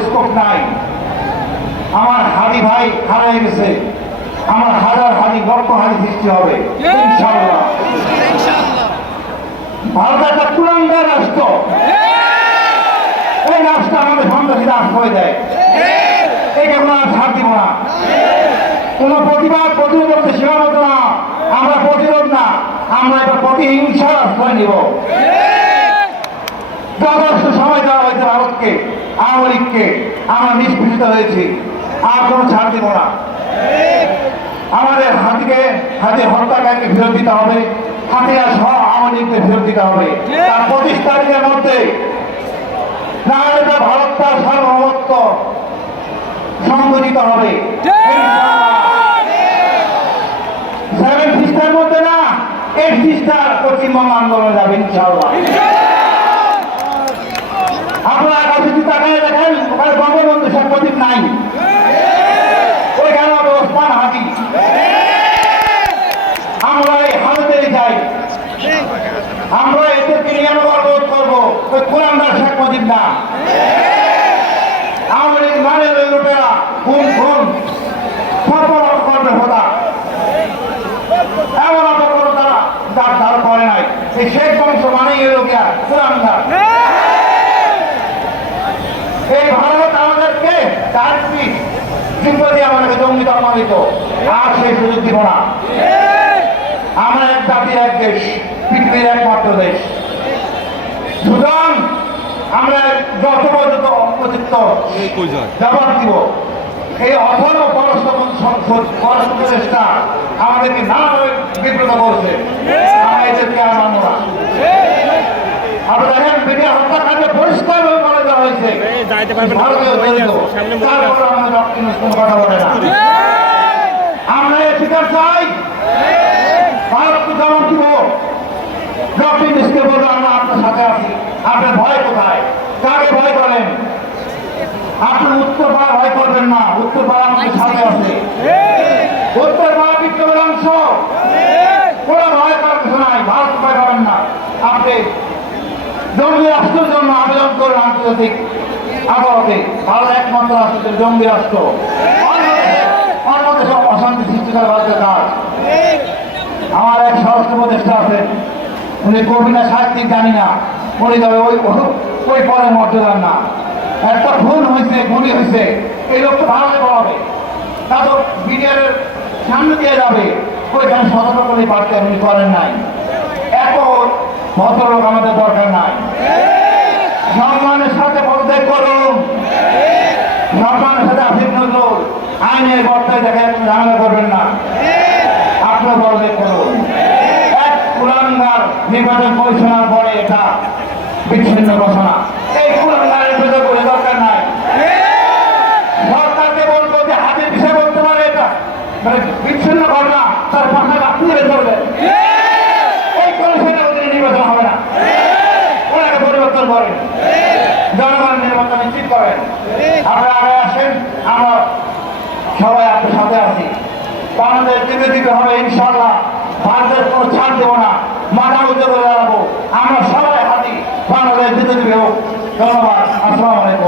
Scope নাই। আমার হাদি ভাই হারিয়ে গেছে। আমার হাজার হাদি লক্ষ হাদি সৃষ্টি হবে। ইনশাআল্লাহ। ভারত একটা কুলাঙ্গার রাষ্ট্র। এই রাষ্ট্র আমাদের সন্ত্রাসীরা আশ্রয় দেয় কোনো আর ছাড় দিব না। কোন প্রতিবাদ, প্রতিরোধ করতে সীমাবদ্ধ না। আমরা প্রতিরোধ না। আমরা এটা প্রতিহিংসার আশ্রয় নিব। যথেষ্ট সময় দেওয়া হয়েছে ভারতকে। আওয়ামী লীগকে আমরা নিষ্পেষিত হয়েছি। আর কোনো ছাড় দিব না। আমাদের হাতিকে, হাতে হত্যাকারীকে ফেরত দিতে হবে। হাতিয়া সহ আওয়ামী লীগকে ফেরত দিতে হবে। তার পঁচিশ তারিখের মধ্যে না হলে ভারত তার সার্বভৌমত্ব সংগঠিত হবে। সেভেন সিস্টার মধ্যে না এইট সিস্টার পশ্চিমবঙ্গ আন্দোলন যাবে ইনশাআল্লাহ আপনারা কাছে যদি তাকায় দেখেন ওখানে বঙ্গবন্ধু শেখ মুজিব নাই ওইখানে হবে ওসমান হাজি আমরা এই হালতে যাই আমরা এদেরকে নিয়ে অনুরোধ করব। ওই কোরআনদার শেখ না। মানে সর্বরক করবে এমন অপকর্ম তারা ধার করে নাই। এই শেখ বংশ মানেই এলো গিয়া কোরআনদার এই ভারত আমাদেরকে তার যুদ্ধ আমাদেরকে জঙ্গি আর সেই সুযোগ দিব না। আমরা এক জাতি এক দেশ পৃথিবীর একমাত্র দেশ। সুতরাং আমরা যত পর্যন্ত অপচিত্ত জবাব দিব। এই অথর্ব পরস্পর সংসদ পরস্পর চেষ্টা আমাদেরকে নানাভাবে বিব্রত করছে। আমরা এদেরকে আর মানব না। আপনারা দেখেন বিডিআর হত্যাকাণ্ডে পরিষ্কারভাবে বলে দেওয়া হয়েছে। আমরা এ স্বীকার চাই ভারতকে জবাব দিব ডক্টর মিসকে বলব আমরা আপনার সাথে আছি আপনার ভয় কোথায়? কাকে ভয় করেন? আপনি উত্তর পাড়া ভয় করবেন না। উত্তর পাড়া আমাদের সামনে আছে। উত্তর পাড়া বিপ্লবের অংশ। কোনো ভয় করার কিছু নাই। ভারত ভয় করেন না। আপনি জঙ্গি রাষ্ট্রের জন্য আবেদন করেন আন্তর্জাতিক আদালতে। ভারত একমাত্র রাষ্ট্র জঙ্গি রাষ্ট্র। দেশে অশান্তি সৃষ্টি করে ভারতের কাজ। আমার এক স্বরাষ্ট্র উপদেষ্টা আছেন। উনি কবি না, সাহিত্যিক, জানি না। উনি তবে ওই ওই পরে মর্যাদার না। একটা খুন হয়েছে, গুলি হয়েছে, এই লোক ভারতে পড়াবে তা তো বিডিআরের সামনে দিয়ে যাবে। ওইখানে সতর্ক করে পারতেন উনি করেন নাই। এত ভদ্রলোক আমাদের দরকার নাই। সম্মানের সাথে পদত্যাগ করুন। সম্মানের সাথে আসিফ নজরুল আইনের বর্তায় দেখে আপনি ঝামেলা করবেন না। আপনার পদত্যাগ করুন নির্বাচন কমিশনার পরে এটা বিচ্ছিন্ন ঘোষণা। এই দরকার নাই। যে বিষয় বলতে পারে এটা। মানে তার এই নির্বাচন হবে না। পরিবর্তন জনগণের নির্বাচন আমরা সবাই আপনার সাথে আছি। বাংলাদেশ দিবে দিবে হবে ইনশাল্লাহ ভারতের কোনো ছাড় দেবো না। মাথা উঁচু করে দাঁড়াবো আমরা সবাই হাতি। বাংলাদেশ আসসালামু আলাইকুম।